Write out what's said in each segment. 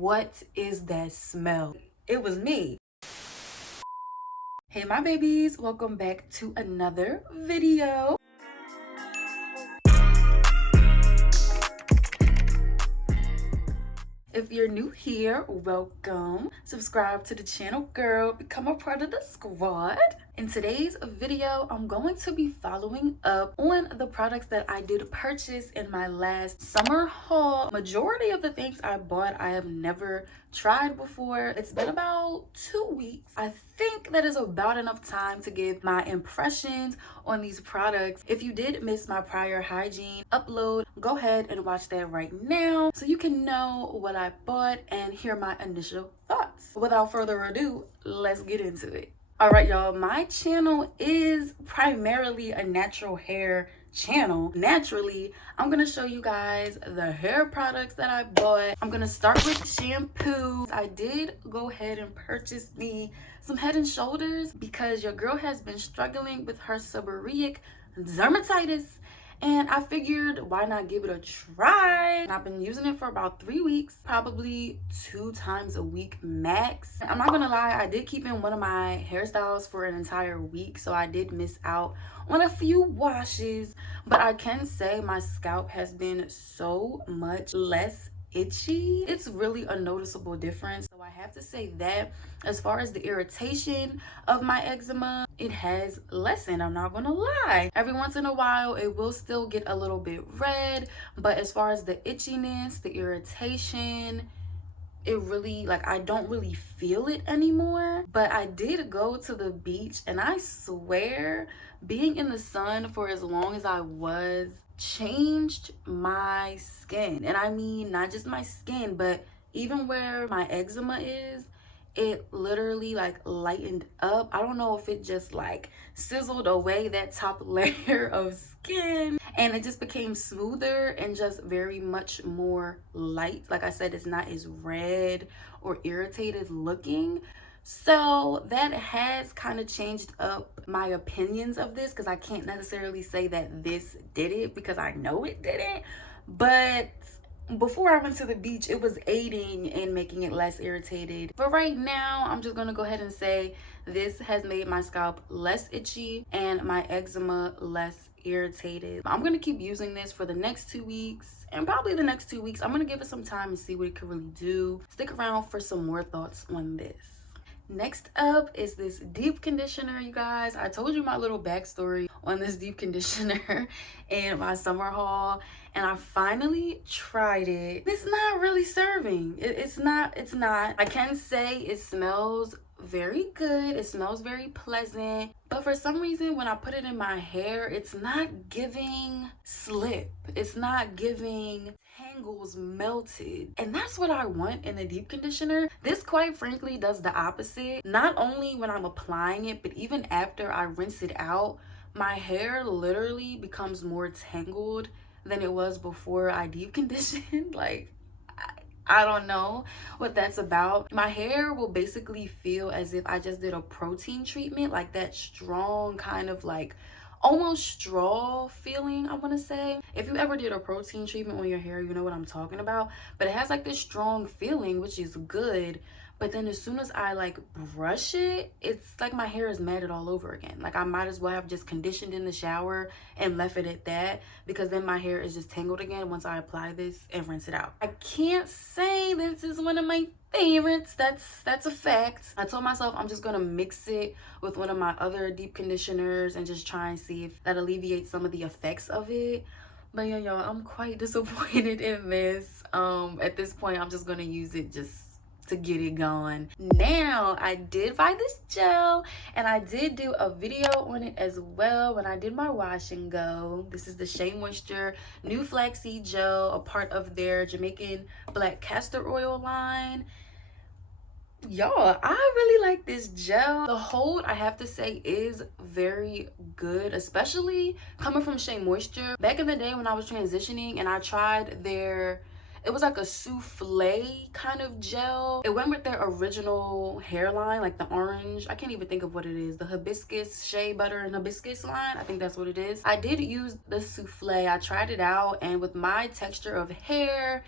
What is that smell? It was me. Hey my babies, welcome back to another video. If you're new here, welcome. Subscribe to the channel, girl. Become a part of the squad. In today's video, I'm going to be following up on the products that I did purchase in my last summer haul. Majority of the things I bought, I have never tried before. It's been about 2 weeks. I think that is about enough time to give my impressions on these products. If you did miss my prior hygiene upload, go ahead and watch that right now so you can know what I bought and hear my initial thoughts. Without further ado, let's get into it. All right, y'all, my channel is primarily a natural hair channel. Naturally, I'm gonna show you guys the hair products that I bought. I'm gonna start with shampoo. I did go ahead and purchase me some Head and Shoulders because your girl has been struggling with her seborrheic dermatitis, and I figured why not give it a try. And I've been using it for about 3 weeks, probably 2 times a week max. I'm not gonna lie, I did keep in one of my hairstyles for an entire week, so I did miss out on a few washes, but I can say my scalp has been so much less itchy. It's really a noticeable difference. So I have to say that as far as the irritation of my eczema, it has lessened. I'm not gonna lie. Every once in a while it will still get a little bit red, but as far as the itchiness, the irritation, it really, like, I don't really feel it anymore. But I did go to the beach, and I swear being in the sun for as long as I was changed my skin. And I mean not just my skin, but even where my eczema is, it literally like lightened up. I don't know if it just like sizzled away that top layer of skin and it just became smoother and just very much more light. Like I said, it's not as red or irritated looking. So that has kind of changed up my opinions of this, because I can't necessarily say that this did it because I know it didn't. But before I went to the beach, it was aiding in making it less irritated. But right now, I'm just gonna go ahead and say this has made my scalp less itchy and my eczema less irritated. I'm gonna keep using this for the next 2 weeks, and probably the next 2 weeks I'm gonna give it some time and see what it can really do. Stick around for some more thoughts on this. Next up is this deep conditioner, you guys. I told you my little backstory on this deep conditioner in my summer haul, and I finally tried it. It's not really serving. It's not. I can say it smells very good. It smells very pleasant, but for some reason when I put it in my hair, it's not giving slip. It's not giving tangles melted, and that's what I want in a deep conditioner. This quite frankly does the opposite. Not only when I'm applying it, but even after I rinse it out, my hair literally becomes more tangled than it was before I deep conditioned. Like, I don't know what that's about. My hair will basically feel as if I just did a protein treatment, like that strong kind of like almost straw feeling, I want to say. If you ever did a protein treatment on your hair, you know what I'm talking about. But it has like this strong feeling, which is good. But then as soon as I like brush it, it's like my hair is matted all over again. Like I might as well have just conditioned in the shower and left it at that, because then my hair is just tangled again once I apply this and rinse it out. I can't say this is one of my favorites. That's a fact. I told myself I'm just gonna mix it with one of my other deep conditioners and just try and see if that alleviates some of the effects of it. But yeah, y'all, I'm quite disappointed in this. At this point, I'm just gonna use it just to get it going. Now, I did buy this gel, and I did do a video on it as well when I did my wash and go. This is the Shea Moisture New Flaxseed Gel, a part of their Jamaican Black Castor Oil line. Y'all, I really like this gel. The hold, I have to say, is very good, especially coming from Shea Moisture. Back in the day when I was transitioning and I tried their, it was like a souffle kind of gel. It went with their original hairline, like the orange, I can't even think of what it is, the hibiscus, shea butter and hibiscus line, I think that's what it is. I did use the souffle. I tried it out, and with my texture of hair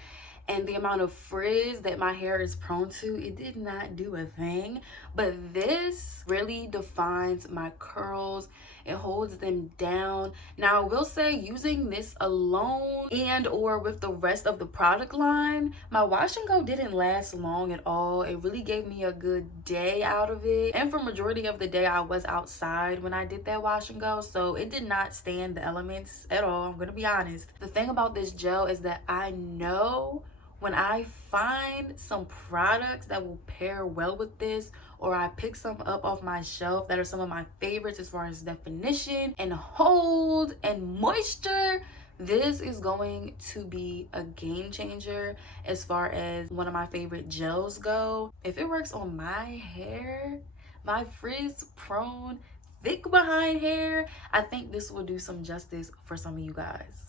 and the amount of frizz that my hair is prone to, it did not do a thing. But this really defines my curls. It holds them down. Now I will say, using this alone and or with the rest of the product line, my wash and go didn't last long at all. It really gave me a good day out of it, and for majority of the day I was outside when I did that wash and go, so it did not stand the elements at all. I'm gonna be honest. The thing about this gel is that I know when I find some products that will pair well with this, or I pick some up off my shelf that are some of my favorites as far as definition and hold and moisture, this is going to be a game changer as far as one of my favorite gels go. If it works on my hair, my frizz prone, thick behind hair, I think this will do some justice for some of you guys.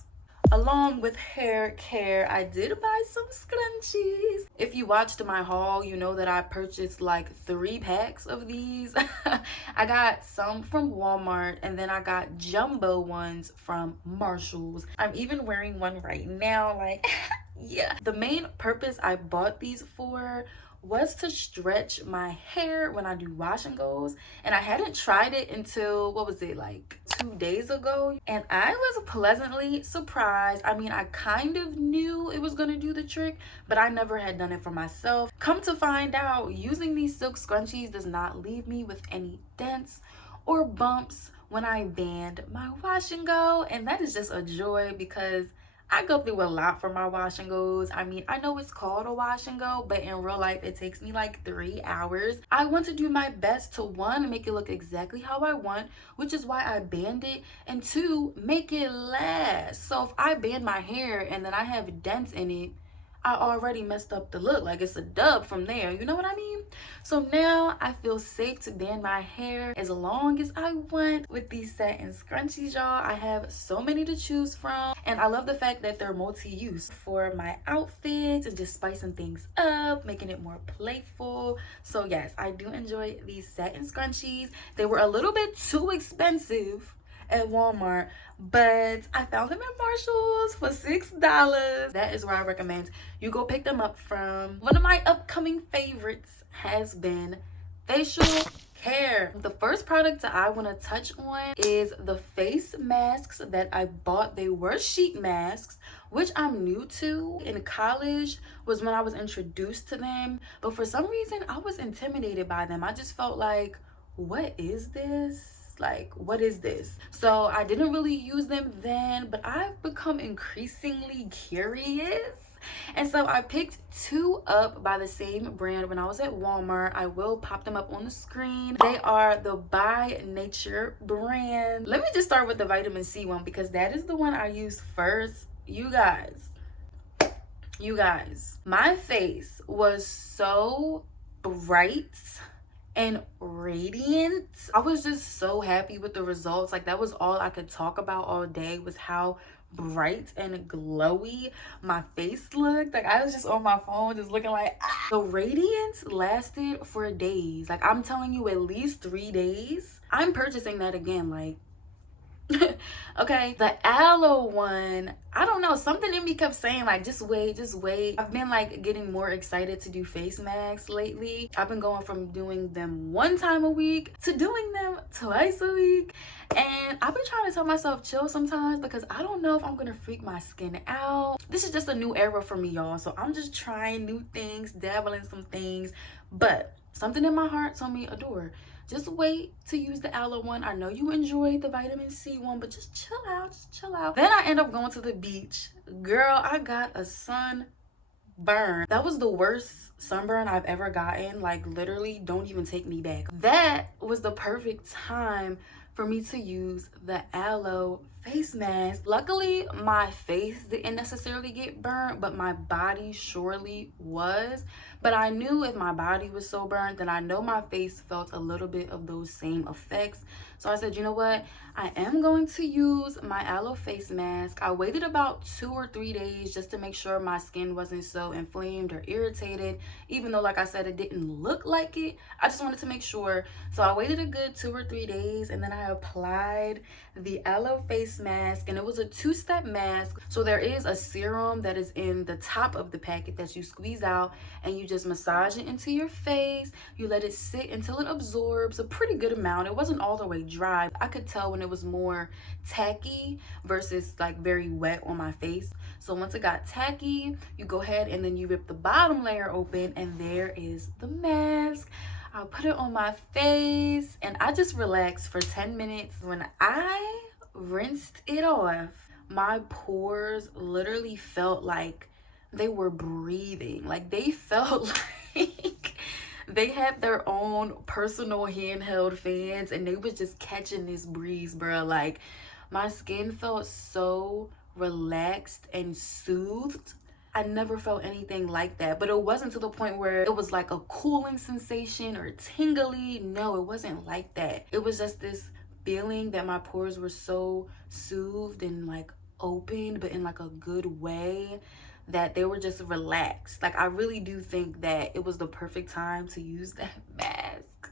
Along with hair care, I did buy some scrunchies. If you watched my haul, you know that I purchased like 3 packs of these. I got some from Walmart, and then I got jumbo ones from Marshalls. I'm even wearing one right now, like yeah. The main purpose I bought these for was to stretch my hair when I do wash and goes, and I hadn't tried it until, what was it, like 2 days ago, and I was pleasantly surprised. I mean, I kind of knew it was gonna do the trick, but I never had done it for myself. Come to find out, using these silk scrunchies does not leave me with any dents or bumps when I band my wash and go, and that is just a joy because I go through a lot for my wash and goes. I mean, I know it's called a wash and go, but in real life it takes me like 3 hours. I want to do my best to, 1, make it look exactly how I want, which is why I band it, and 2, make it last. So if I band my hair and then I have dents in it, I already messed up the look. Like, it's a dub from there, you know what I mean? So now I feel safe to band my hair as long as I want with these satin scrunchies, y'all. I have so many to choose from, and I love the fact that they're multi-use for my outfits and just spicing things up, making it more playful. So yes, I do enjoy these satin scrunchies. They were a little bit too expensive at Walmart, but I found them at Marshalls for $6. That is where I recommend you go pick them up from. One of my upcoming favorites has been facial care. The first product that I want to touch on is the face masks that I bought. They were sheet masks, which I'm new to. In college was when I was introduced to them, but for some reason I was intimidated by them. I just felt like, what is this? Like, what is this? So I didn't really use them then, but I've become increasingly curious, and so I picked 2 up by the same brand when I was at Walmart. I will pop them up on the screen. They are the By Nature brand. Let me just start with the vitamin C one because that is the one I used first. You guys, my face was so bright and radiant. I was just so happy with the results. Like, that was all I could talk about all day, was how bright and glowy my face looked. Like, I was just on my phone just looking like The radiance lasted for days. Like, I'm telling you, at least 3 days. I'm purchasing that again, like okay. The aloe one, I don't know, something in me kept saying like, just wait. I've been like getting more excited to do face masks lately. I've been going from doing them 1 time a week to doing them 2 a week, and I've been trying to tell myself chill sometimes because I don't know if I'm gonna freak my skin out. This is just a new era for me, y'all, so I'm just trying new things, dabbling some things, but something in my heart told me, Adore, just wait to use the aloe one. I know you enjoyed the vitamin C one, but just chill out. Then I end up going to the beach. Girl, I got a sunburn. That was the worst sunburn I've ever gotten. Like, literally, don't even take me back. That was the perfect time for me to use the aloe face mask. Luckily, my face didn't necessarily get burnt, but my body surely was. But I knew if my body was so burnt, then I know my face felt a little bit of those same effects. So I said, you know what? I am going to use my aloe face mask. I waited about 2 or 3 days just to make sure my skin wasn't so inflamed or irritated. Even though, like I said, it didn't look like it. I just wanted to make sure. So I waited a good 2 or 3 days, and then I applied the aloe face face mask, and it was a two-step mask. So there is a serum that is in the top of the packet that you squeeze out, and you just massage it into your face. You let it sit until it absorbs a pretty good amount. It wasn't all the way dry. I could tell when it was more tacky versus like very wet on my face. So once it got tacky, you go ahead and then you rip the bottom layer open, and there is the mask. I'll put it on my face, and I just relaxed for 10 minutes. When I rinsed it off, my pores literally felt like they were breathing. Like they felt like they had their own personal handheld fans, and they was just catching this breeze, bro. Like my skin felt so relaxed and soothed. I never felt anything like that, but it wasn't to the point where it was like a cooling sensation or tingly. No, it wasn't like that. It was just this feeling that my pores were so soothed and like opened, but in like a good way, that they were just relaxed. Like I really do think that it was the perfect time to use that mask.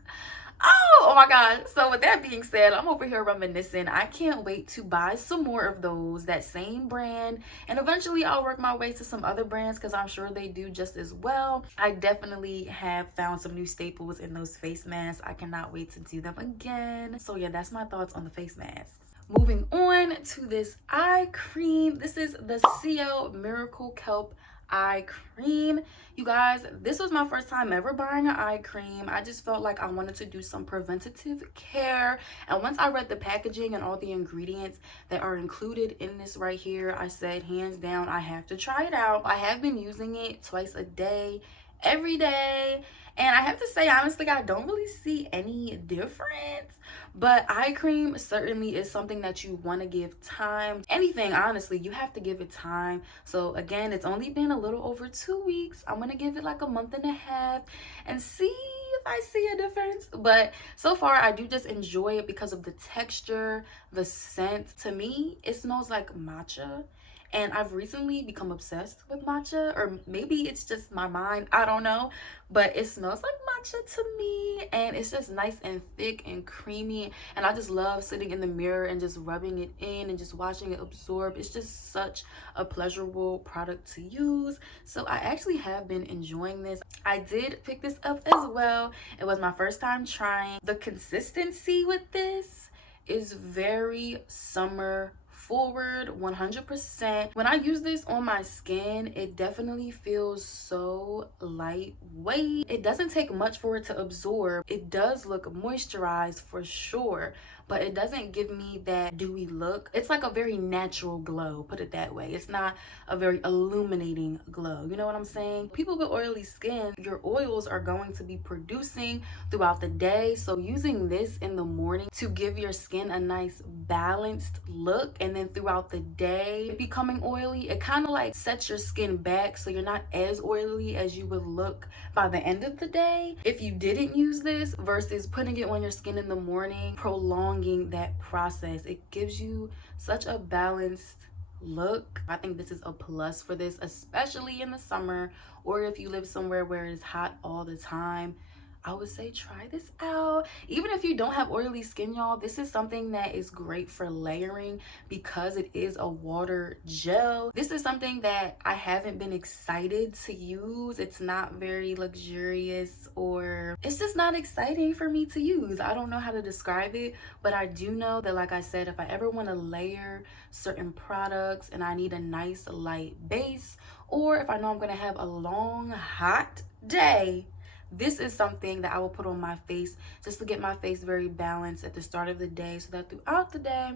Oh my god. So with that being said, I'm over here reminiscing. I can't wait to buy some more of those, that same brand, and eventually I'll work my way to some other brands because I'm sure they do just as well. I definitely have found some new staples in those face masks. I cannot wait to do them again. So yeah, that's my thoughts on the face masks. Moving on to this eye cream. This is the CO Miracle Kelp eye cream. You guys, this was my first time ever buying an eye cream. I just felt like I wanted to do some preventative care, and once I read the packaging and all the ingredients that are included in this right here, I said hands down I have to try it out. I have been using it twice a day, every day, and I have to say honestly, I don't really see any difference. But eye cream certainly is something that you want to give time. Anything, honestly, you have to give it time. So again, it's only been a little over 2 weeks. I'm gonna give it like a month and a half and see if I see a difference. But so far I do just enjoy it because of the texture, the scent. To me, it smells like matcha. And I've recently become obsessed with matcha, or maybe it's just my mind, I don't know, but it smells like matcha to me, and it's just nice and thick and creamy, and I just love sitting in the mirror and just rubbing it in and just watching it absorb. It's just such a pleasurable product to use. So I actually have been enjoying this. I did pick this up as well. It was my first time trying. The consistency with this is very summer forward, 100%. When I use this on my skin, it definitely feels so lightweight. It doesn't take much for it to absorb. It does look moisturized for sure, but it doesn't give me that dewy look. It's like a very natural glow, put it that way. It's not a very illuminating glow, you know what I'm saying? People with oily skin, your oils are going to be producing throughout the day, so using this in the morning to give your skin a nice balanced look, and then throughout the day becoming oily, it kind of like sets your skin back so you're not as oily as you would look by the end of the day if you didn't use this, versus putting it on your skin in the morning, prolonging that process. It gives you such a balanced look. I think this is a plus for this, especially in the summer, or if you live somewhere where it's hot all the time. I would say try this out. Even if you don't have oily skin, y'all, this is something that is great for layering because it is a water gel. This is something that I haven't been excited to use. It's not very luxurious, or it's just not exciting for me to use. I don't know how to describe it, but I do know that, like I said, if I ever want to layer certain products and I need a nice light base, or if I know I'm going to have a long hot day, this is something that I will put on my face just to get my face very balanced at the start of the day, so that throughout the day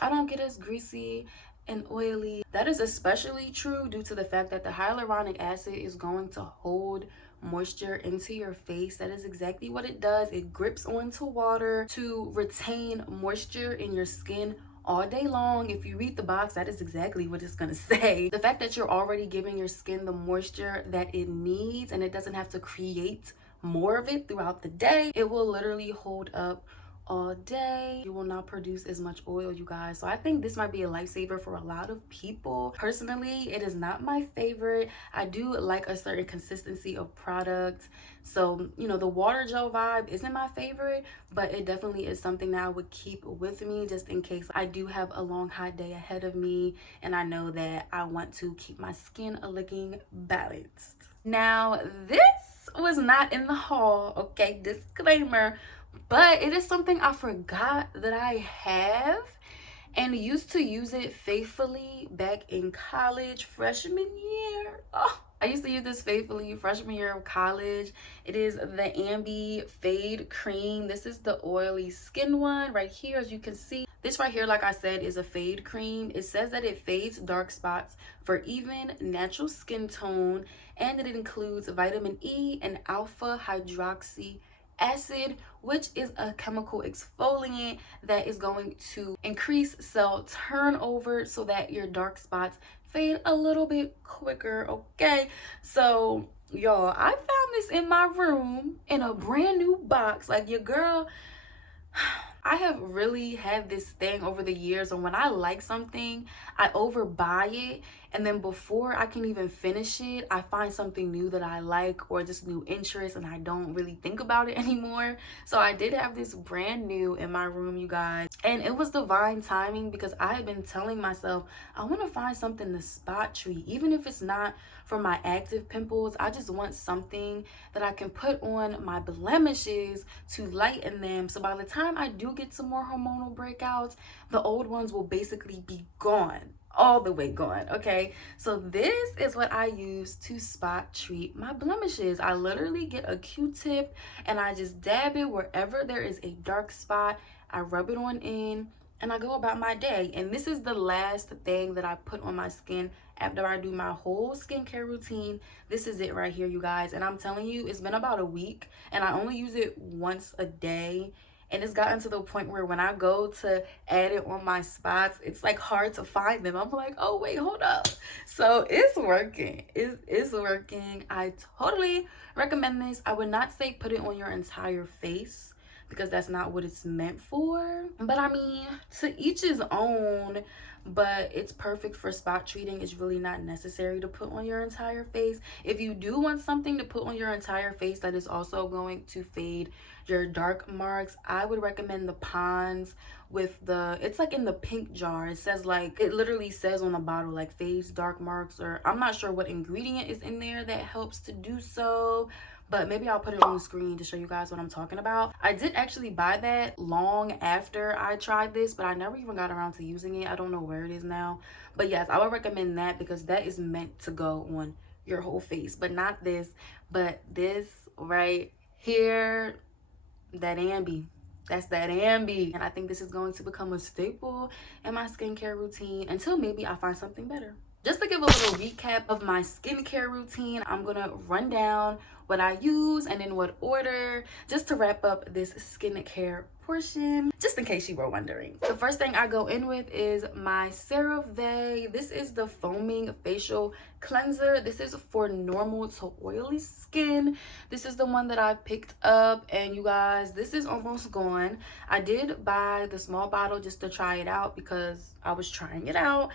I don't get as greasy and oily. That is especially true due to the fact that the hyaluronic acid is going to hold moisture into your face. That is exactly what it does. It grips onto water to retain moisture in your skin all day long. If you read the box, that is exactly what it's going to say. The fact that you're already giving your skin the moisture that it needs, and it doesn't have to create more of it throughout the day, it will literally hold up all day. You will not produce as much oil, you guys. So I think this might be a lifesaver for a lot of people. Personally, it is not my favorite. I do like a certain consistency of product. So, you know, the water gel vibe isn't my favorite, but it definitely is something that I would keep with me just in case I do have a long hot day ahead of me and I know that I want to keep my skin looking balanced. Now, this was not in the haul, okay, disclaimer, but it is something I forgot that I have and used to use it faithfully back in college, freshman year. Oh, I used to use this faithfully freshman year of college. It is the Ambi Fade Cream. This is the oily skin one right here, as you can see. This right here, like I said, is a fade cream. It says that it fades dark spots for even natural skin tone, and that it includes vitamin E and alpha hydroxy acid, which is a chemical exfoliant that is going to increase cell turnover so that your dark spots fade a little bit quicker. Okay, so y'all, I found this in my room in a brand new box. Like, your girl, I have really had this thing over the years, and when I like something, I overbuy it, and then before I can even finish it, I find something new that I like or just new interest, and I don't really think about it anymore. So I did have this brand new in my room, you guys, and it was divine timing because I had been telling myself I want to find something to spot treat, even if it's not for my active pimples. I just want something that I can put on my blemishes to lighten them, so by the time I do get some more hormonal breakouts, the old ones will basically be gone, all the way gone. Okay, so this is what I use to spot treat my blemishes. I literally get a Q-tip and I just dab it wherever there is a dark spot. I rub it on in and I go about my day. And this is the last thing that I put on my skin after I do my whole skincare routine. This is it right here, you guys, and I'm telling you, it's been about a week and I only use it once a day. And it's gotten to the point where when I go to add it on my spots, it's like hard to find them. I'm like, oh wait, hold up. So it's working. It's working. I totally recommend this. I would not say put it on your entire face because that's not what it's meant for. But I mean, to each his own. But it's perfect for spot treating. It's really not necessary to put on your entire face. If you do want something to put on your entire face that is also going to fade your dark marks, I would recommend the Pond's with the, it's like in the pink jar. It says, like, it literally says on the bottle like fades dark marks, or I'm not sure what ingredient is in there that helps to do so, but maybe I'll put it on the screen to show you guys what I'm talking about. I did actually buy that long after I tried this, but I never even got around to using it. I don't know where it is now. But yes, I would recommend that because that is meant to go on your whole face. But not this, but this right here, that Ambi. That's that Ambi. And I think this is going to become a staple in my skincare routine until maybe I find something better. Just to give a little recap of my skincare routine, I'm gonna run down what I use and in what order, just to wrap up this skincare portion, just in case you were wondering. The first thing I go in with is my CeraVe. This is the foaming facial cleanser. This is for normal to oily skin. This is the one that I picked up, and you guys, this is almost gone. I did buy the small bottle just to try it out because I was trying it out,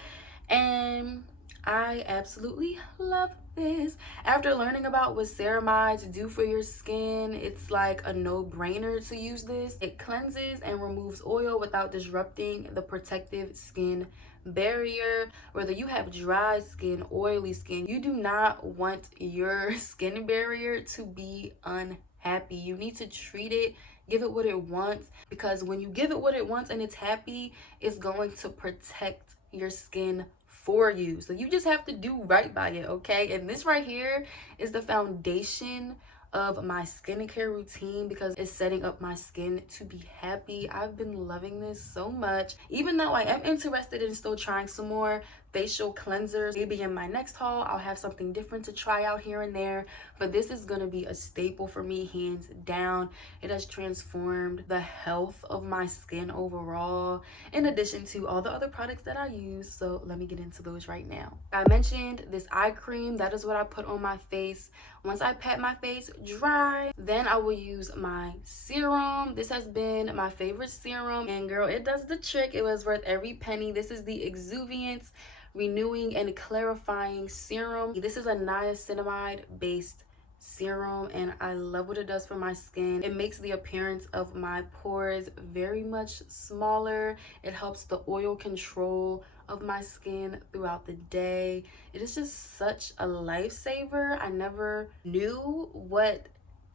and I absolutely love this. After learning about what ceramides do for your skin, it's like a no-brainer to use this. It cleanses and removes oil without disrupting the protective skin barrier. Whether you have dry skin, oily skin, you do not want your skin barrier to be unhappy. You need to treat it, give it what it wants, because when you give it what it wants and it's happy, it's going to protect your skin for you. So you just have to do right by it, okay? And this right here is the foundation of my skincare routine because it's setting up my skin to be happy. I've been loving this so much. Even though I am interested in still trying some more, facial cleansers. Maybe in my next haul I'll have something different to try out here and there, but this is gonna be a staple for me, hands down. It has transformed the health of my skin overall, in addition to all the other products that I use. So let me get into those right now. I mentioned this eye cream. That is what I put on my face. Once I pat my face dry, then I will use my serum. This has been my favorite serum, and girl, it does the trick. It was worth every penny. This is the Exuviance Renewing and Clarifying Serum. This is a niacinamide based serum, and I love what it does for my skin. It makes the appearance of my pores very much smaller. It helps the oil control of my skin throughout the day. It is just such a lifesaver. I never knew what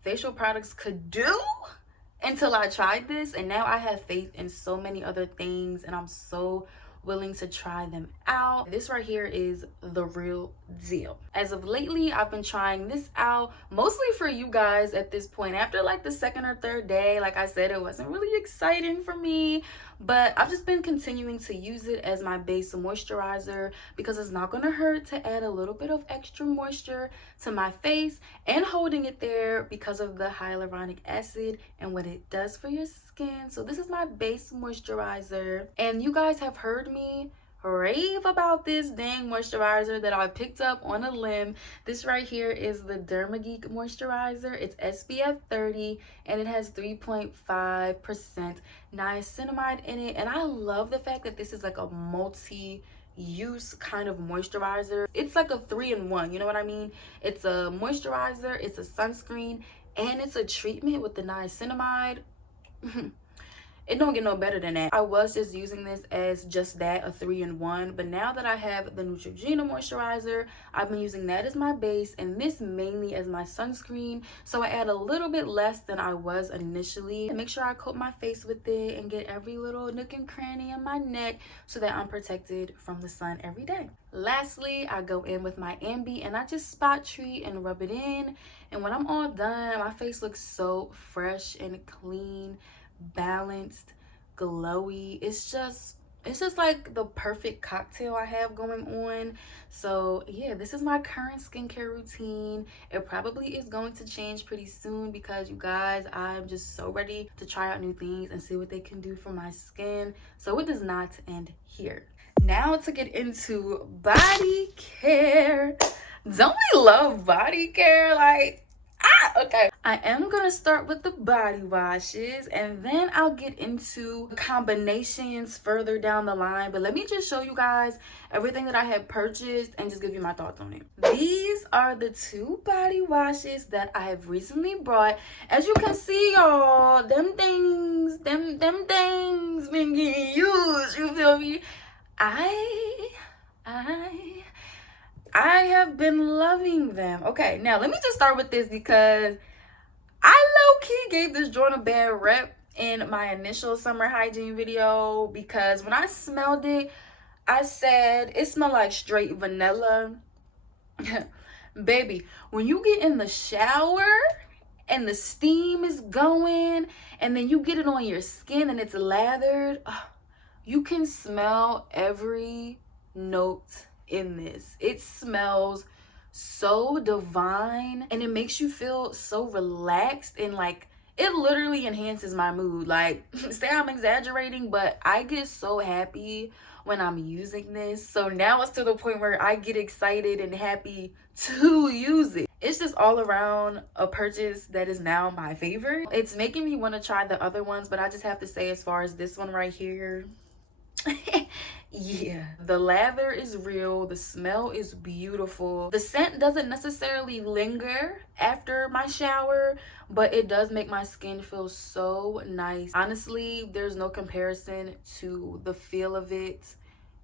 facial products could do until I tried this, and now I have faith in so many other things, and I'm so willing to try them out. This right here is the real deal. As of lately, I've been trying this out mostly for you guys at this point. After like the second or third day, like I said, it wasn't really exciting for me, but I've just been continuing to use it as my base moisturizer because it's not gonna hurt to add a little bit of extra moisture to my face, and holding it there because of the hyaluronic acid and what it does for your skin. So this is my base moisturizer, and you guys have heard me rave about this dang moisturizer that I picked up on a limb. This right here is the Dermageek moisturizer. It's SPF 30 and it has 3.5% niacinamide in it, and I love the fact that this is like a multi-use kind of moisturizer. It's like a 3-in-1, you know what I mean? It's a moisturizer, it's a sunscreen, and it's a treatment with the niacinamide. It don't get no better than that. I was just using this as just that, a 3-in-1, but now that I have the Neutrogena moisturizer, I've been using that as my base and this mainly as my sunscreen. So I add a little bit less than I was initially, and make sure I coat my face with it and get every little nook and cranny in my neck so that I'm protected from the sun every day. Lastly, I go in with my Ambi and I just spot treat and rub it in, and when I'm all done, my face looks so fresh and clean, balanced, glowy. It's just like the perfect cocktail I have going on. So yeah, this is my current skincare routine. It probably is going to change pretty soon because you guys, I'm just so ready to try out new things and see what they can do for my skin. So it does not end here. Now to get into body care. Don't we love body care? Like, okay, I am gonna start with the body washes and then I'll get into combinations further down the line, but let me just show you guys everything that I have purchased and just give you my thoughts on it. These are the 2 body washes that I have recently brought. As you can see, y'all, them things been getting used, you feel me? I have been loving them. Okay, now let me just start with this because I low-key gave this joint a bad rep in my initial summer hygiene video because when I smelled it, I said it smelled like straight vanilla. Baby, when you get in the shower and the steam is going and then you get it on your skin and it's lathered, you can smell every note in this. It smells so divine and it makes you feel so relaxed, and like it literally enhances my mood. Like, say I'm exaggerating, but I get so happy when I'm using this. So now it's to the point where I get excited and happy to use it. It's just all around a purchase that is now my favorite. It's making me want to try the other ones, but I just have to say, as far as this one right here, yeah, the lather is real, the smell is beautiful, the scent doesn't necessarily linger after my shower, but it does make my skin feel so nice. Honestly, there's no comparison to the feel of it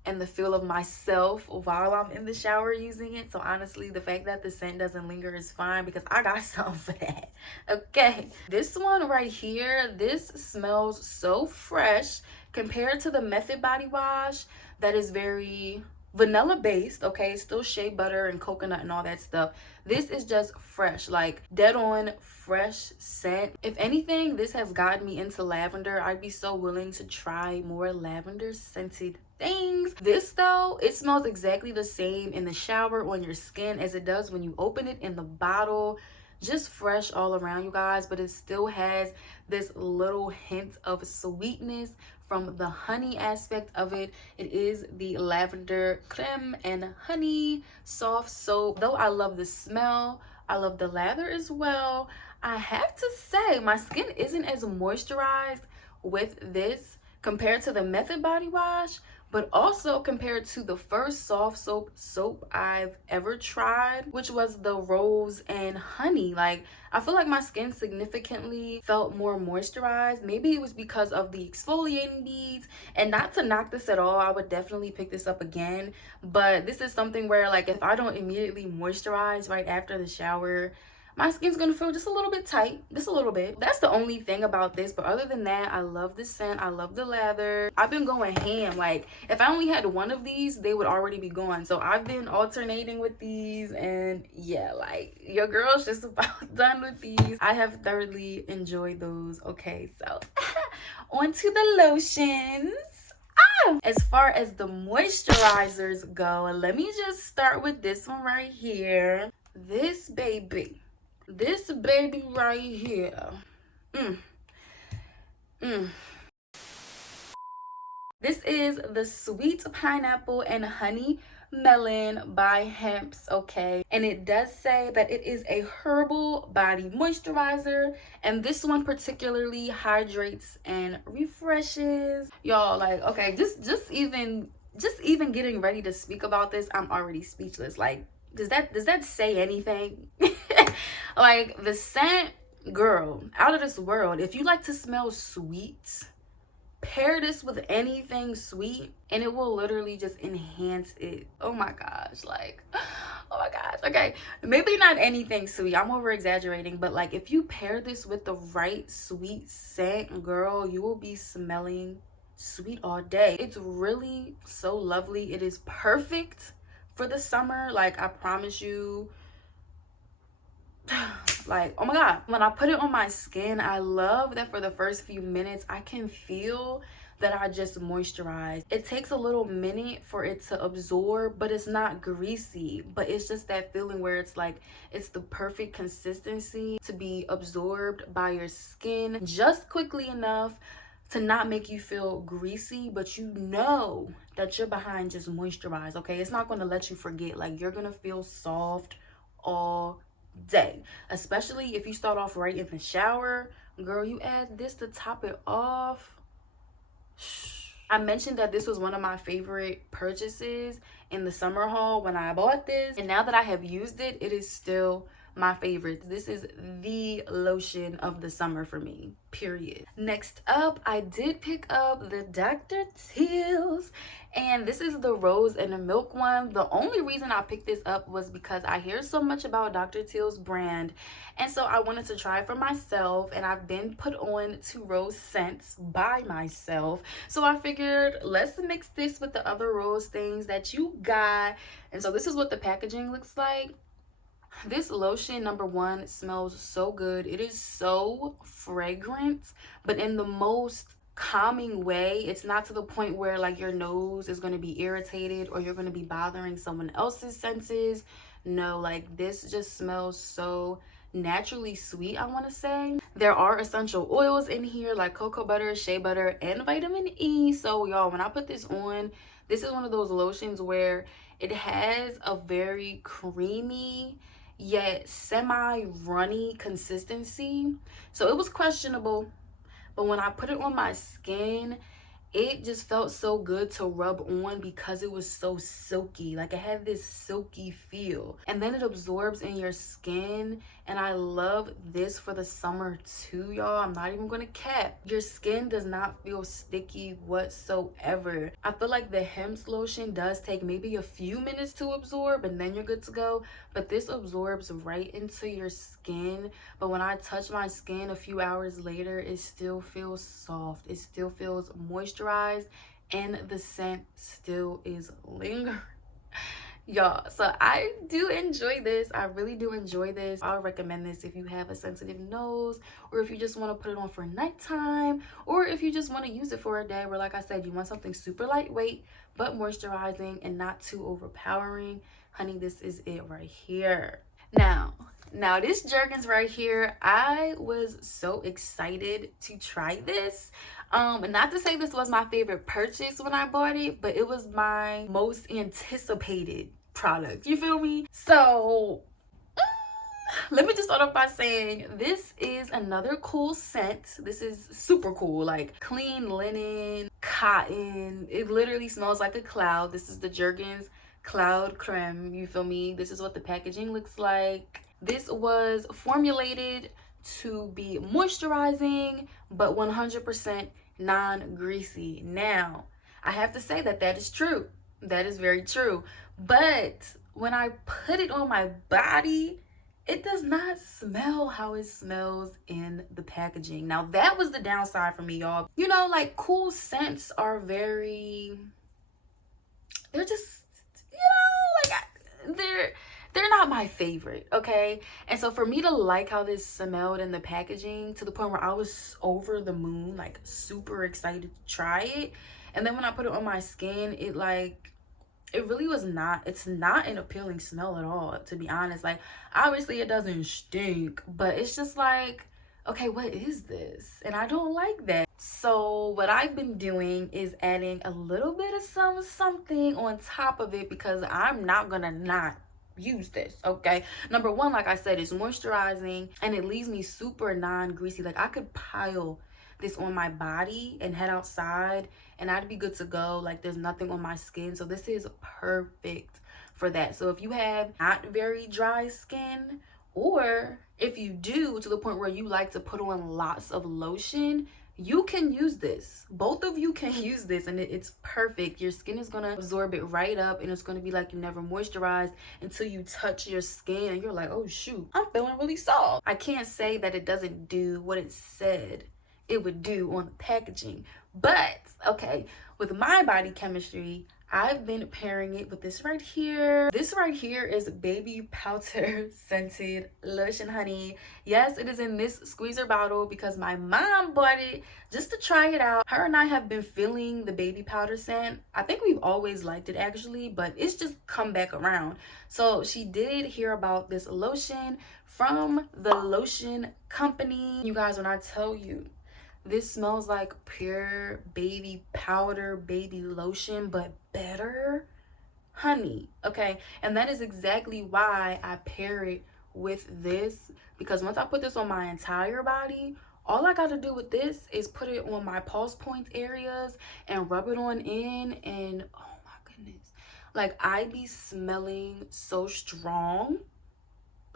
and the feel of myself while I'm in the shower using it. So honestly, the fact that the scent doesn't linger is fine because I got something for that. Okay, this one right here, this smells so fresh compared to the Method body wash that is very vanilla based, okay, still shea butter and coconut and all that stuff. This is just fresh, like dead on fresh scent. If anything, this has gotten me into lavender. I'd be so willing to try more lavender scented things. This though, it smells exactly the same in the shower on your skin as it does when you open it in the bottle. Just fresh all around, you guys, but it still has this little hint of sweetness from the honey aspect of it. It is the lavender creme and honey soft soap. Though I love the smell, I love the lather as well, I have to say my skin isn't as moisturized with this compared to the Method body wash, but also compared to the first soft soap I've ever tried, which was the rose and honey. Like, I feel like my skin significantly felt more moisturized. Maybe it was because of the exfoliating beads, and not to knock this at all, I would definitely pick this up again, but this is something where, like, if I don't immediately moisturize right after the shower, my skin's gonna feel just a little bit tight, just a little bit. That's the only thing about this, but other than that, I love the scent, I love the lather. I've been going ham. Like, if I only had one of these, they would already be gone. So I've been alternating with these, and yeah, like, your girl's just about done with these. I have thoroughly enjoyed those. Okay, so on to the lotions. As far as the moisturizers go, let me just start with this one right here. This baby right here. This is the Sweet Pineapple and Honey Melon by Hempz, okay? And it does say that it is a herbal body moisturizer, and this one particularly hydrates and refreshes. Y'all, like, okay, just even getting ready to speak about this, I'm already speechless. Like, does that say anything? Like, the scent, girl, out of this world. If you like to smell sweet, pair this with anything sweet and it will literally just enhance it. Oh my gosh, like, oh my gosh. Okay, maybe not anything sweet, I'm over exaggerating, but like, if you pair this with the right sweet scent, girl, you will be smelling sweet all day. It's really so lovely. It is perfect for the summer. Like, I promise you, like, oh my god, when I put it on my skin, I love that for the first few minutes I can feel that I just moisturize. It takes a little minute for it to absorb, but it's not greasy, but it's just that feeling where it's like, it's the perfect consistency to be absorbed by your skin just quickly enough to not make you feel greasy, but you know that you're behind just moisturize. Okay, it's not going to let you forget. Like, you're gonna feel soft all day, especially if you start off right in the shower. Girl, you add this to top it off. I mentioned that this was one of my favorite purchases in the summer haul when I bought this, and now that I have used it, it is still my favorite. This is the lotion of the summer for me, period. Next up, I did pick up the Dr. Teal's, and this is the rose and the milk one. The only reason I picked this up was because I hear so much about Dr. Teal's brand, and so I wanted to try it for myself, and I've been put on to rose scents by myself, so I figured let's mix this with the other rose things that you got. And so this is what the packaging looks like. This lotion, number one, smells so good. It is so fragrant, but in the most calming way. It's not to the point where like your nose is going to be irritated or you're going to be bothering someone else's senses. No, like, this just smells so naturally sweet, I want to say. There are essential oils in here like cocoa butter, shea butter, and vitamin E. So y'all, when I put this on, this is one of those lotions where it has a very creamy yet semi-runny consistency. So it was questionable, but when I put it on my skin, it just felt so good to rub on because it was so silky. Like, it had this silky feel, and then it absorbs in your skin. And I love this for the summer too, y'all. I'm not even gonna cap. Your skin does not feel sticky whatsoever. I feel like the Hempz lotion does take maybe a few minutes to absorb and then you're good to go, but this absorbs right into your skin. But when I touch my skin a few hours later, it still feels soft, it still feels moisturized, and the scent still is lingering. Y'all, so I do enjoy this. I really do enjoy this. I'll recommend this if you have a sensitive nose, or if you just want to put it on for nighttime, or if you just want to use it for a day where, like I said, you want something super lightweight but moisturizing and not too overpowering. Honey, this is it right here. Now this Jergens right here, I was so excited to try this. Not to say this was my favorite purchase when I bought it, but it was my most anticipated product. You feel me? So let me just start off by saying this is another cool scent. This is super cool, like clean linen, cotton. It literally smells like a cloud. This is the Jergens Cloud Creme. You feel me? This is what the packaging looks like. This was formulated to be moisturizing but 100% non-greasy. Now, I have to say that that is true. That is very true. But when I put it on my body, it does not smell how it smells in the packaging. Now, that was the downside for me, y'all. You know, like cool scents are very, they're just, you know, like they're not my favorite, okay? And so for me to like how this smelled in the packaging to the point where I was over the moon, like super excited to try it. And then when I put it on my skin, it really was not, it's not an appealing smell at all, to be honest. Like, obviously it doesn't stink, but it's just like, okay, what is this? And I don't like that. So what I've been doing is adding a little bit of something on top of it, because I'm not gonna not use this, okay? Number one, like I said, it's moisturizing and it leaves me super non-greasy. Like, I could pile this on my body and head outside and I'd be good to go. Like, there's nothing on my skin. So this is perfect for that. So if you have not very dry skin, or if you do to the point where you like to put on lots of lotion, you can use this. Both of you can use this, and it's perfect. Your skin is gonna absorb it right up, and it's gonna be like you never moisturized until you touch your skin and you're like, oh shoot, I'm feeling really soft. I can't say that it doesn't do what it said it would do on the packaging, but okay, with my body chemistry, I've been pairing it with this right here. This right here is baby powder scented lotion, honey. Yes, it is in this squeezer bottle because my mom bought it just to try it out. Her and I have been feeling the baby powder scent. I think we've always liked it actually, but it's just come back around. So she did hear about this lotion from the lotion company. You guys, when I tell you, this smells like pure baby powder, baby lotion, but better, honey, okay? And that is exactly why I pair it with this, because once I put this on my entire body, all I got to do with this is put it on my pulse point areas and rub it on in, and oh my goodness, like I be smelling so strong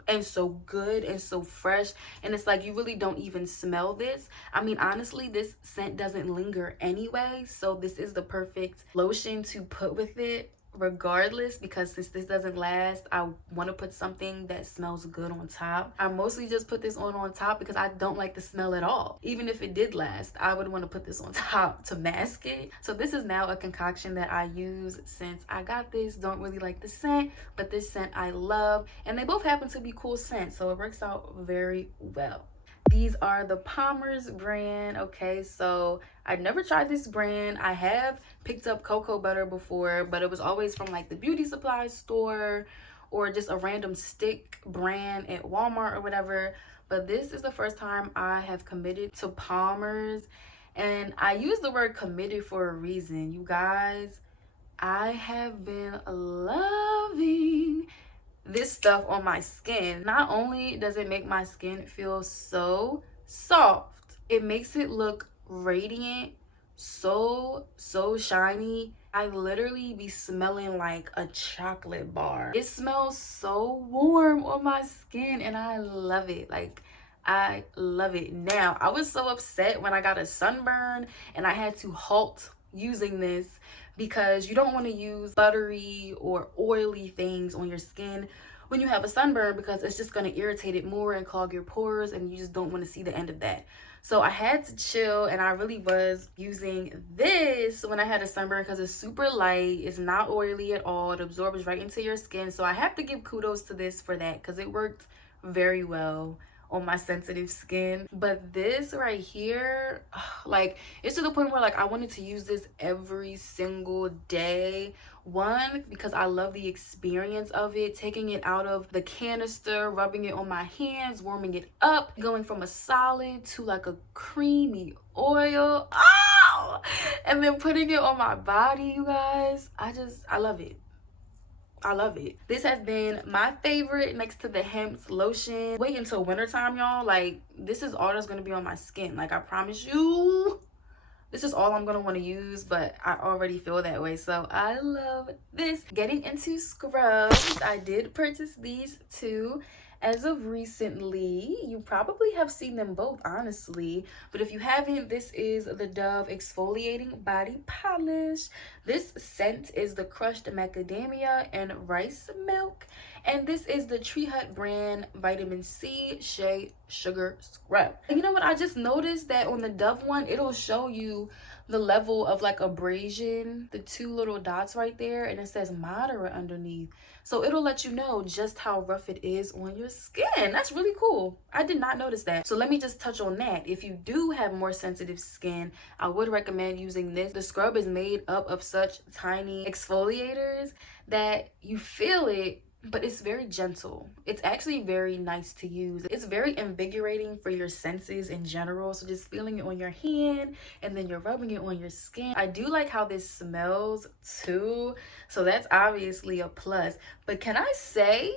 and so good and so fresh, and it's like you really don't even smell this. I mean, honestly, this scent doesn't linger anyway, so this is the perfect lotion to put with it regardless, because since this doesn't last, I want to put something that smells good on top. I mostly just put this on top because I don't like the smell at all. Even if it did last, I would want to put this on top to mask it. So this is now a concoction that I use since I got this. Don't really like the scent, but this scent I love, and they both happen to be cool scents, so it works out very well. These are the Palmer's brand, okay? So I've never tried this brand. I have picked up cocoa butter before, but it was always from like the beauty supply store or just a random stick brand at Walmart or whatever. But this is the first time I have committed to Palmer's, and I use the word committed for a reason. You guys, I have been loving this stuff on my skin. Not only does it make my skin feel so soft, it makes it look radiant, so shiny. I literally be smelling like a chocolate bar. It smells so warm on my skin and I love it. Like, I love it. Now, I was so upset when I got a sunburn and I had to halt using this, because you don't want to use buttery or oily things on your skin when you have a sunburn, because it's just going to irritate it more and clog your pores, and you just don't want to see the end of that. So I had to chill, and I really was using this when I had a sunburn because it's super light, it's not oily at all, it absorbs right into your skin. So I have to give kudos to this for that, because it worked very well on my sensitive skin. But this right here, like, it's to the point where like I wanted to use this every single day. One, because I love the experience of it, taking it out of the canister, rubbing it on my hands, warming it up, going from a solid to like a creamy oil, and then putting it on my body. You guys, I love it. I love it. This has been my favorite next to the Hemp's lotion. Wait until wintertime, y'all. Like, this is all that's going to be on my skin. Like, I promise you, this is all I'm going to want to use, but I already feel that way. So I love this. Getting into scrubs, I did purchase these two as of recently. You probably have seen them both, honestly, but if you haven't, this is the Dove exfoliating body polish. This scent is the crushed macadamia and rice milk, and this is the Tree Hut brand vitamin C shea sugar scrub. And you know what, I just noticed that on the Dove one, it'll show you the level of like abrasion, the two little dots right there, and it says moderate underneath. So it'll let you know just how rough it is on your skin. That's really cool. I did not notice that. So let me just touch on that. If you do have more sensitive skin, I would recommend using this. The scrub is made up of such tiny exfoliators that you feel it, but it's very gentle. It's actually very nice to use. It's very invigorating for your senses in general. So just feeling it on your hand and then you're rubbing it on your skin. I do like how this smells too, so that's obviously a plus. But can I say,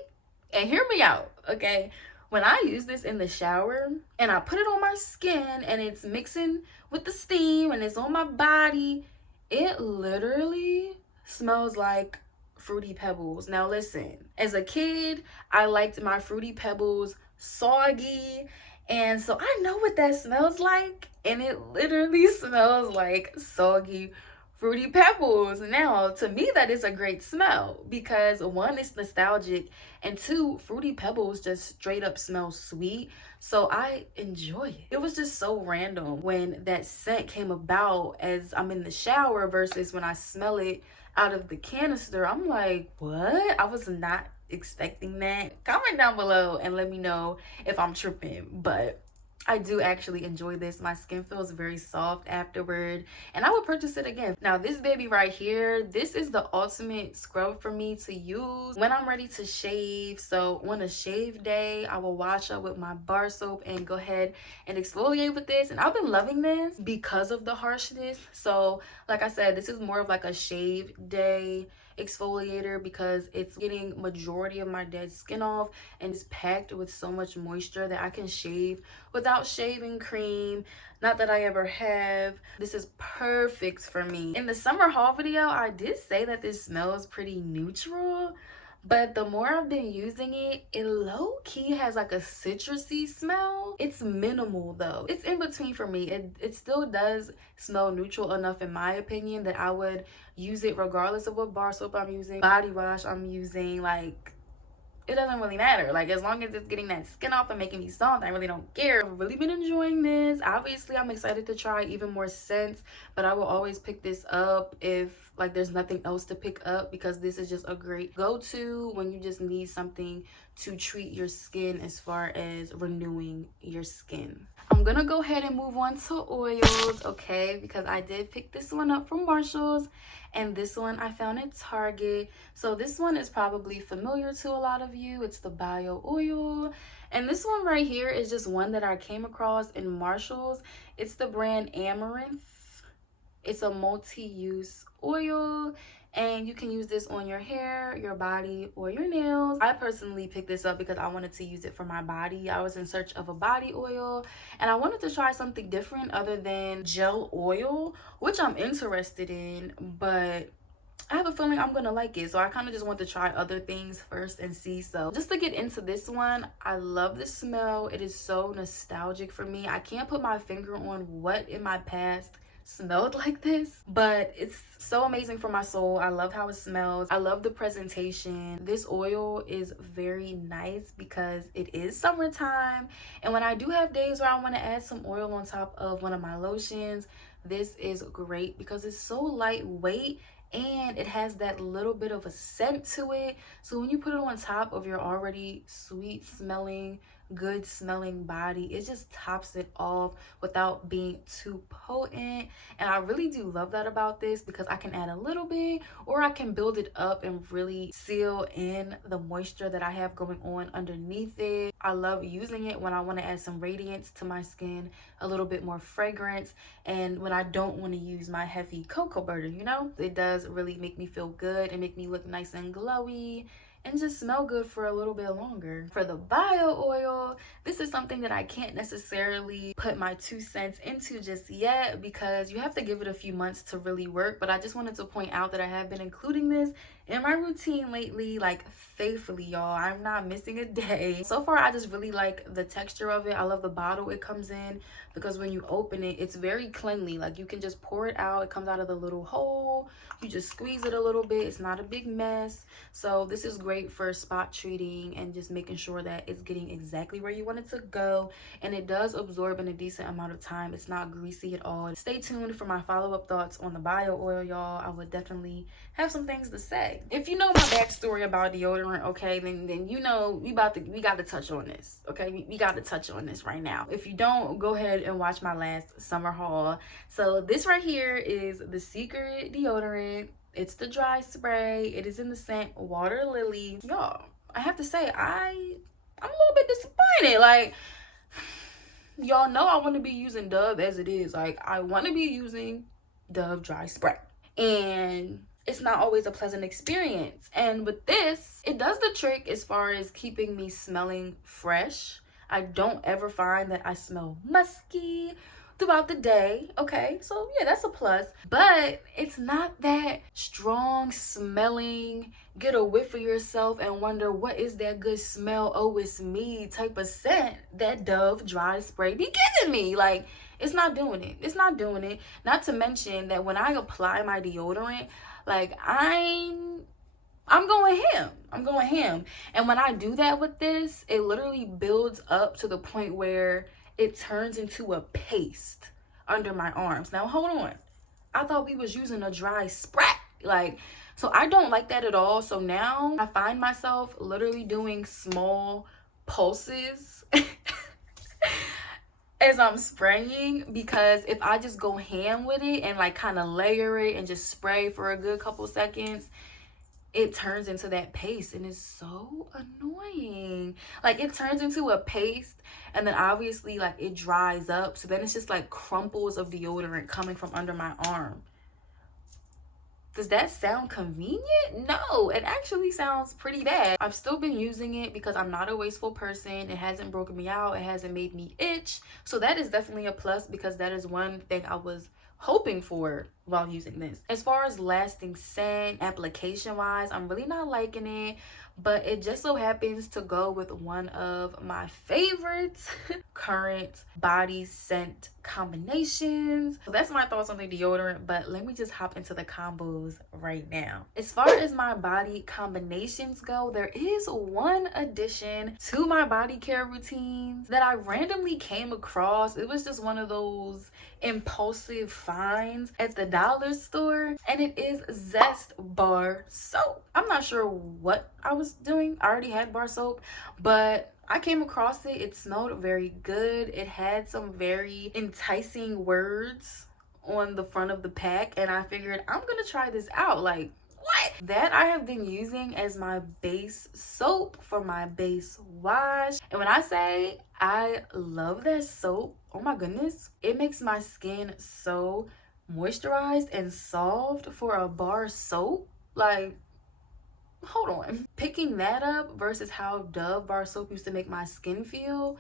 and hear me out, okay, when I use this in the shower and I put it on my skin and it's mixing with the steam and it's on my body, it literally smells like Fruity Pebbles. Now listen, as a kid, I liked my Fruity Pebbles soggy, and so I know what that smells like, and it literally smells like soggy Fruity Pebbles. Now, to me, that is a great smell because one, it's nostalgic, and two, Fruity Pebbles just straight up smell sweet. So I enjoy it. It was just so random when that scent came about as I'm in the shower versus when I smell it out of the canister. I'm like, what? I was not expecting that. Comment down below and let me know if I'm tripping, but I do actually enjoy this. My skin feels very soft afterward, and I would purchase it again. Now this baby right here, this is the ultimate scrub for me to use when I'm ready to shave. So on a shave day, I will wash up with my bar soap and go ahead and exfoliate with this, and I've been loving this because of the harshness. So like I said, this is more of like a shave day exfoliator because it's getting majority of my dead skin off, and it's packed with so much moisture that I can shave without shaving cream. Not that I ever have. This is perfect for me. In the summer haul video, I did say that this smells pretty neutral, but the more I've been using it, it low-key has like a citrusy smell. It's minimal though. It's in between for me. It still does smell neutral enough in my opinion that I would use it regardless of what bar soap I'm using, body wash I'm using. Like, it doesn't really matter. Like, as long as it's getting that skin off and making me soft, I really don't care. I've really been enjoying this. Obviously, I'm excited to try even more scents, but I will always pick this up if like there's nothing else to pick up, because this is just a great go-to when you just need something to treat your skin as far as renewing your skin. I'm gonna go ahead and move on to oils, okay, because I did pick this one up from Marshall's, and this one I found at Target. So this one is probably familiar to a lot of you. It's the Bio Oil, and this one right here is just one that I came across in Marshall's. It's the brand Amaranth. It's a multi-use oil, and you can use this on your hair, your body, or your nails. I personally picked this up because I wanted to use it for my body. I was in search of a body oil, and I wanted to try something different other than gel oil, which I'm interested in, but I have a feeling I'm gonna like it. So I kind of just want to try other things first and see. So just to get into this one, I love the smell. It is so nostalgic for me. I can't put my finger on what in my past smelled like this, but it's so amazing for my soul. I love how it smells. I love the presentation. This oil is very nice because it is summertime, and when I do have days where I want to add some oil on top of one of my lotions, this is great because it's so lightweight and it has that little bit of a scent to it. So when you put it on top of your already sweet smelling, good smelling body, it just tops it off without being too potent. And I really do love that about this because I can add a little bit or I can build it up and really seal in the moisture that I have going on underneath it. I love using it when I want to add some radiance to my skin, a little bit more fragrance, and when I don't want to use my heavy cocoa butter, you know. It does really make me feel good and make me look nice and glowy and just smell good for a little bit longer. For the bio oil, this is something that I can't necessarily put my 2 cents into just yet because you have to give it a few months to really work, but I just wanted to point out that I have been including this in my routine lately, like faithfully, y'all. I'm not missing a day. So far, I just really like the texture of it. I love the bottle it comes in because when you open it, it's very cleanly. Like you can just pour it out. It comes out of the little hole. You just squeeze it a little bit. It's not a big mess. So this is great for spot treating and just making sure that it's getting exactly where you want it to go. And it does absorb in a decent amount of time. It's not greasy at all. Stay tuned for my follow-up thoughts on the bio oil, y'all. I would definitely have some things to say. If you know my backstory about deodorant, okay, then you know we got to touch on this, okay? We got to touch on this right now. If you don't, go ahead and watch my last summer haul. So this right here is the Secret deodorant. It's the dry spray. It is in the scent Water Lily. Y'all, I have to say I'm a little bit disappointed. Like, y'all know I want to be using Dove as it is. Like, I want to be using Dove dry spray, and it's not always a pleasant experience. And with this, it does the trick as far as keeping me smelling fresh. I don't ever find that I smell musky throughout the day, okay? So yeah, that's a plus. But it's not that strong smelling, get a whiff of yourself and wonder what is that good smell, oh it's me type of scent that Dove dry spray be giving me. Like, it's not doing it. It's not doing it. Not to mention that when I apply my deodorant, like I'm going ham. I'm going ham. And when I do that with this, it literally builds up to the point where it turns into a paste under my arms. Now, hold on. I thought we was using a dry spray. Like, so I don't like that at all. So now I find myself literally doing small pulses as I'm spraying, because if I just go ham with it and like kind of layer it and just spray for a good couple seconds, it turns into that paste and it's so annoying. Like, it turns into a paste and then obviously like it dries up, so then it's just like crumples of deodorant coming from under my arm. Does that sound convenient? No, it actually sounds pretty bad. I've still been using it because I'm not a wasteful person. It hasn't broken me out. It hasn't made me itch. So that is definitely a plus because that is one thing I was hoping for while using this. As far as lasting scent, application wise, I'm really not liking it, but it just so happens to go with one of my favorite current body scent combinations. So that's my thoughts on the deodorant, but let me just hop into the combos right now. As far as my body combinations go, there is one addition to my body care routines that I randomly came across. It was just one of those impulsive finds at the dollar store, and it is Zest bar soap. I'm not sure what I was doing. I already had bar soap, but I came across it. It smelled very good. It had some very enticing words on the front of the pack, and I figured I'm gonna try this out. Like, what? That I have been using as my base soap for my base wash. And when I say I love that soap, oh my goodness, it makes my skin so moisturized and soft for a bar soap. Like, hold on. Picking that up versus how Dove bar soap used to make my skin feel,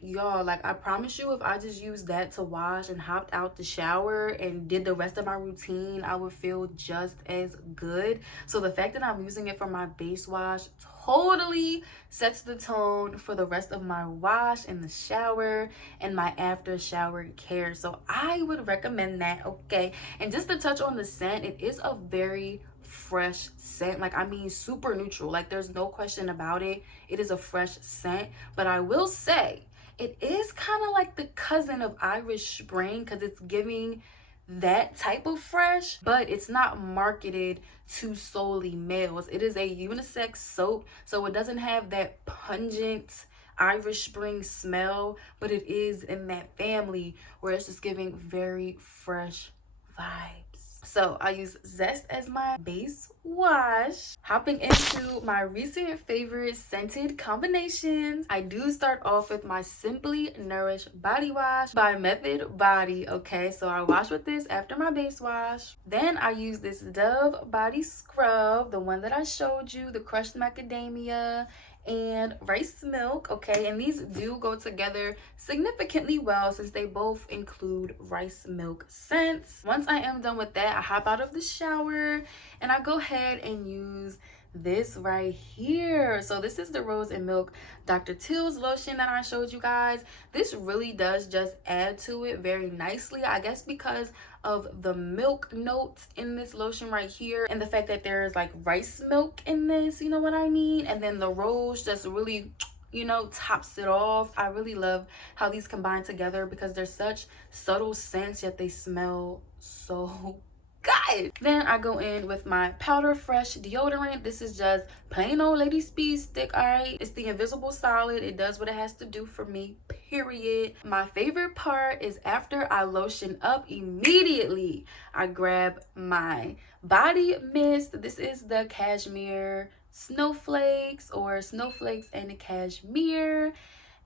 y'all, like, I promise you, if I just used that to wash and hopped out the shower and did the rest of my routine, I would feel just as good. So the fact that I'm using it for my base wash totally sets the tone for the rest of my wash in the shower and my after shower care. So I would recommend that. Okay, and just to touch on the scent, it is a very fresh scent. Like, I mean, super neutral. Like, there's no question about it. It is a fresh scent. But I will say, it is kind of like the cousin of Irish Spring, because it's giving that type of fresh, but it's not marketed to solely males. It is a unisex soap, so it doesn't have that pungent Irish Spring smell, but it is in that family where it's just giving very fresh vibes. So I use Zest as my base wash. Hopping into my recent favorite scented combinations, I do start off with my Simply Nourish body wash by Method Body. Okay, so I wash with this after my base wash. Then I use this Dove body scrub, the one that I showed you, the crushed macadamia and rice milk. Okay, and these do go together significantly well since they both include rice milk scents. Once I am done with that, I hop out of the shower and I go ahead and use this right here. So this is the Rose and Milk Dr. Teal's lotion that I showed you guys. This really does just add to it very nicely, I guess, because of the milk notes in this lotion right here and the fact that there's like rice milk in this, you know what I mean? And then the rose just really, you know, tops it off. I really love how these combine together because they're such subtle scents, yet they smell so good. Then I go in with my Powder Fresh deodorant. This is just plain old lady speed stick. All right, it's the invisible solid. It does what it has to do for me, period. My favorite part is after I lotion up, immediately I grab my body mist. This is the Cashmere Snowflakes, or Snowflakes and Cashmere,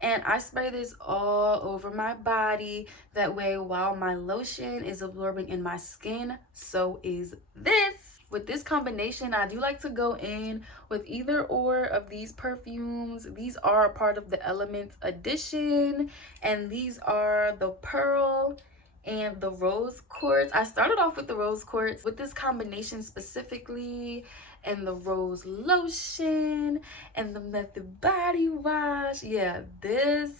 and I spray this all over my body. That way, while my lotion is absorbing in my skin, so is this. With this combination, I do like to go in with either or of these perfumes. These are a part of the Elements edition, and these are the Pearl and the Rose Quartz. I started off with the Rose Quartz with this combination specifically, and the rose lotion and the Method body wash. Yeah, this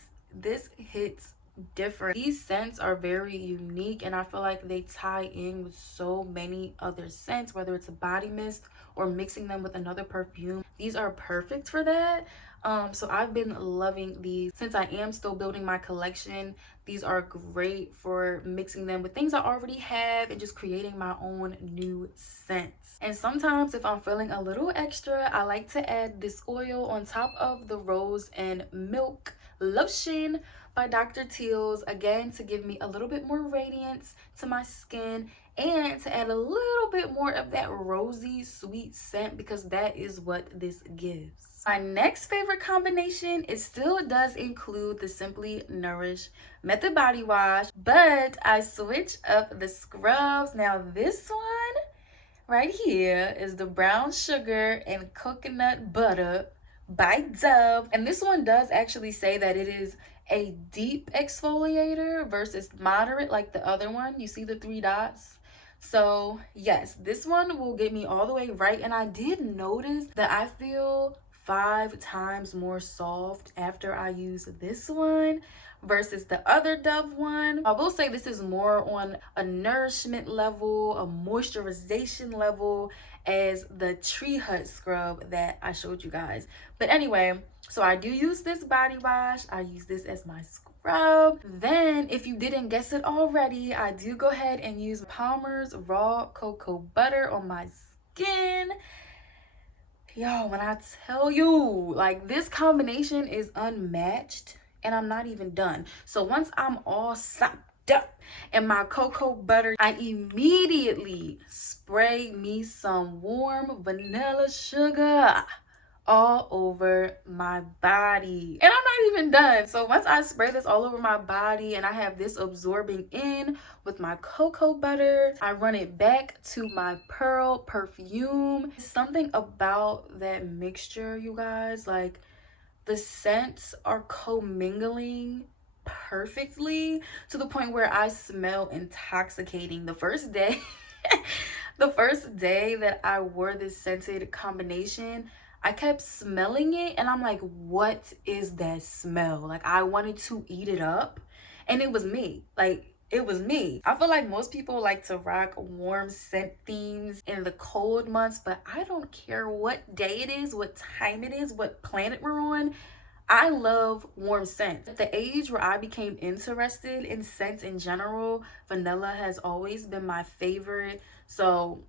hits different. These scents are very unique, and I feel like they tie in with so many other scents, whether it's a body mist or mixing them with another perfume. These are perfect for that. So I've been loving these. Since I am still building my collection, these are great for mixing them with things I already have and just creating my own new scents. And sometimes if I'm feeling a little extra, I like to add this oil on top of the Rose and Milk lotion by Dr. Teal's, again to give me a little bit more radiance to my skin and to add a little bit more of that rosy sweet scent, because that is what this gives. My next favorite combination, it still does include the Simply Nourish Method body wash, but I switch up the scrubs. Now this one right here is the Brown Sugar and Coconut Butter by Dove, and this one does actually say that it is a deep exfoliator versus moderate like the other one. You see the 3 dots? So yes, this one will get me all the way right. And I did notice that I feel 5 times more soft after I use this one versus the other Dove one. I will say this is more on a nourishment level, a moisturization level, as the Tree Hut scrub that I showed you guys. But anyway, so I do use this body wash. I use this as my scrub. Then, if you didn't guess it already, I do go ahead and use Palmer's Raw Cocoa Butter on my skin. Yo, when I tell you, like, this combination is unmatched, and I'm not even done. So once I'm all sopped up in my cocoa butter, I immediately spray me some warm vanilla sugar all over my body, and I'm not even done. So once I spray this all over my body and I have this absorbing in with my cocoa butter, I run it back to my Pearl perfume. Something about that mixture, you guys, like, the scents are commingling perfectly to the point where I smell intoxicating. The first day the first day that I wore this scented combination, I kept smelling it and I'm like, what is that smell? Like, I wanted to eat it up, and it was me. Like, it was me. I feel like most people like to rock warm scent themes in the cold months, but I don't care what day it is, what time it is, what planet we're on. I love warm scents. At the age where I became interested in scents in general, vanilla has always been my favorite. So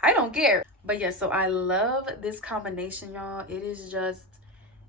I don't care. But yeah, so I love this combination, y'all. It is just,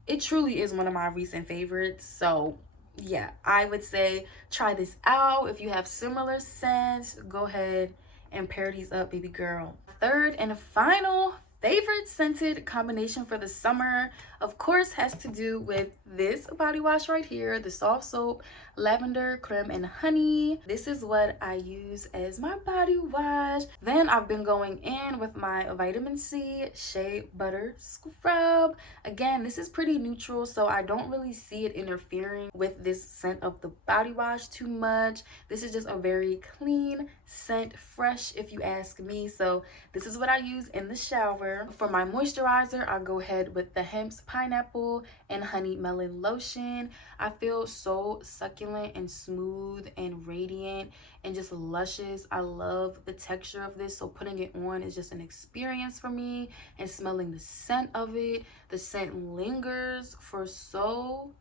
it truly is one of my recent favorites. So yeah, I would say try this out. If you have similar scents, go ahead and pair these up, baby girl. Third and final favorite scented combination for the summer, of course, has to do with this body wash right here, the soft soap lavender creme and honey. This is what I use as my body wash. Then I've been going in with my vitamin C shea butter scrub. Again, this is pretty neutral, so I don't really see it interfering with this scent of the body wash too much. This is just a very clean scent, fresh if you ask me. So this is what I use in the shower. For my moisturizer, I go ahead with the Hemp's pineapple and honey melon lotion. I feel so succulent and smooth and radiant and just luscious. I love the texture of this, so putting it on is just an experience for me, and smelling the scent of it. The scent lingers for so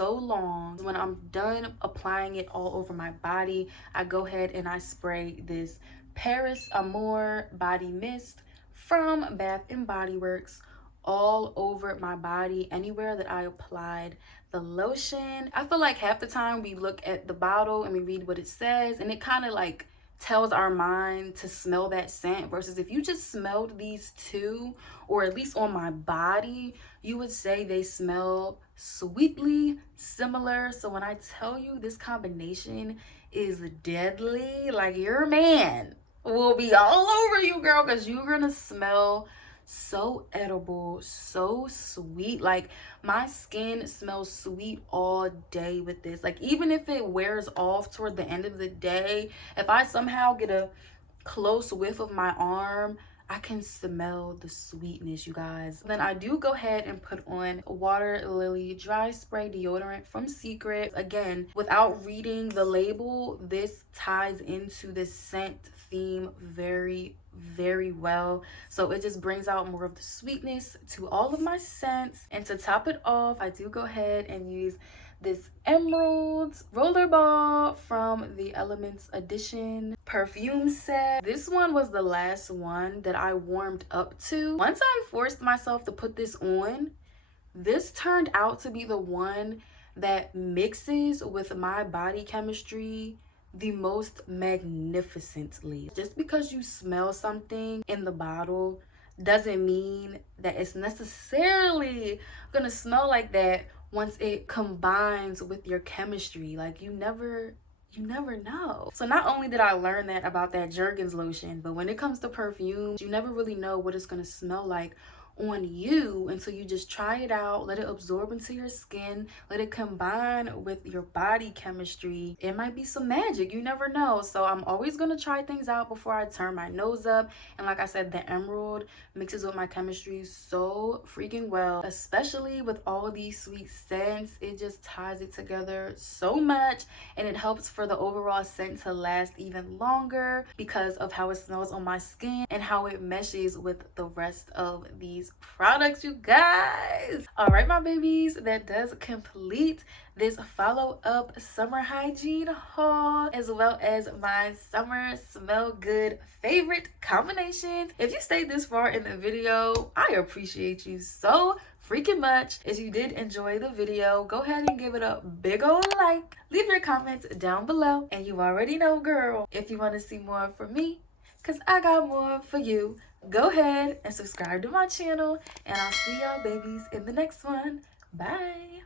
long. When I'm done applying it all over my body, I go ahead and I spray this Paris Amour body mist from Bath and Body Works all over my body, anywhere that I applied the lotion. I feel like half the time we look at the bottle and we read what it says, and it kind of like tells our mind to smell that scent, versus if you just smelled these two, or at least on my body, you would say they smell sweetly similar. So when I tell you this combination is deadly, like, your man will be all over you, girl, because you're gonna smell so edible, so sweet. Like, my skin smells sweet all day with this. Like, even if it wears off toward the end of the day, if I somehow get a close whiff of my arm, I can smell the sweetness, you guys. Then I do go ahead and put on Water Lily Dry Spray Deodorant from Secret. Again, without reading the label, this ties into this scent theme very well, so it just brings out more of the sweetness to all of my scents. And to top it off, I do go ahead and use this Emerald Rollerball from the Elements Edition perfume set. This one was the last one that I warmed up to. Once I forced myself to put this on, this turned out to be the one that mixes with my body chemistry the most magnificently. Just because you smell something in the bottle doesn't mean that it's necessarily gonna smell like that once it combines with your chemistry. Like, you never know. So not only did I learn that about that Jergens lotion, but when it comes to perfume, you never really know what it's gonna smell like on you until you just try it out, let it absorb into your skin, let it combine with your body chemistry. It might be some magic, you never know. So I'm always gonna try things out before I turn my nose up. And like I said, the Emerald mixes with my chemistry so freaking well, especially with all these sweet scents. It just ties it together so much, and it helps for the overall scent to last even longer because of how it smells on my skin and how it meshes with the rest of these products, you guys. All right, my babies, that does complete this follow-up summer hygiene haul, as well as my summer smell good favorite combinations. If you stayed this far in the video, I appreciate you so freaking much. If you did enjoy the video, go ahead and give it a big old like, leave your comments down below, and you already know, girl, if you want to see more from me, because I got more for you, go ahead and subscribe to my channel, and I'll see y'all babies in the next one. Bye.